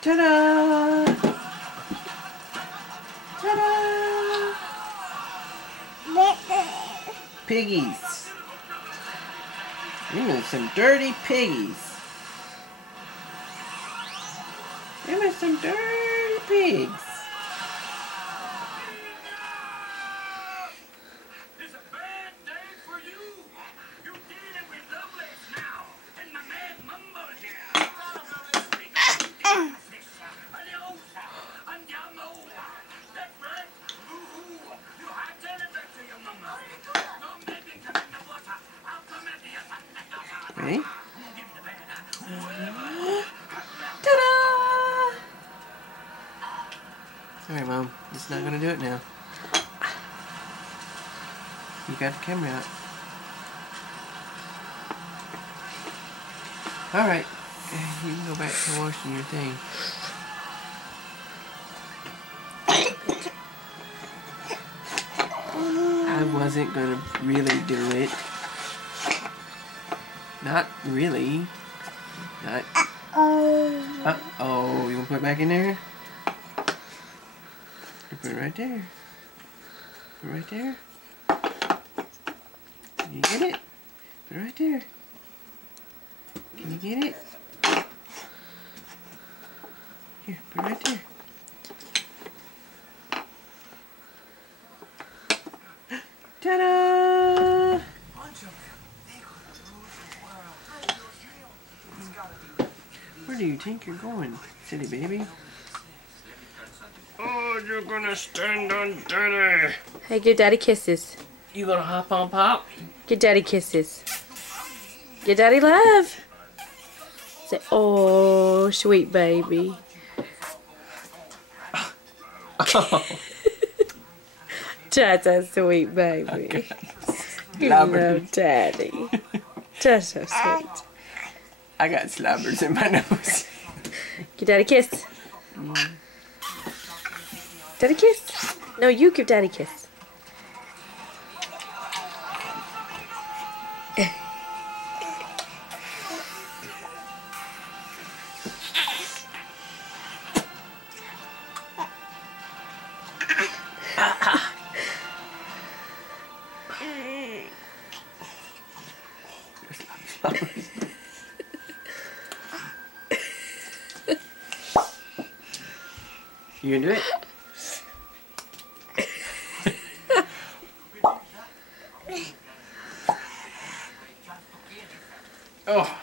Ta-da! Ta-da! Piggies. Them are some dirty piggies. Them are some dirty pigs. It's a bad day for you. You're dealing with Lovelace now, and my man Mumbo's here. That's right. Ooh, you hightail it back to your mama. Don't make him come in the water. I'll come after you. Ready? Give me the bad eye. Ta-da! Alright, Mom. It's not gonna do it now. You got the camera out. Alright. You can go back to washing your thing. I wasn't gonna really do it. Not really. Not. Uh-oh. You wanna put it back in there? You put it right there. Put it right there. Can you get it? Put it right there. Can you get it? Here, put it right there. Ta-da! Where do you think you're going, silly baby? Oh, you're gonna stand on Daddy. Hey, give Daddy kisses. You gonna hop on Pop? Give Daddy kisses. Give Daddy love. Say, oh, sweet baby. That's a sweet baby. Okay. You love Daddy. That's so sweet. I got slobbers in my nose. Give Daddy a kiss. Daddy kiss. No, you give Daddy a kiss. You gonna do it? Oh.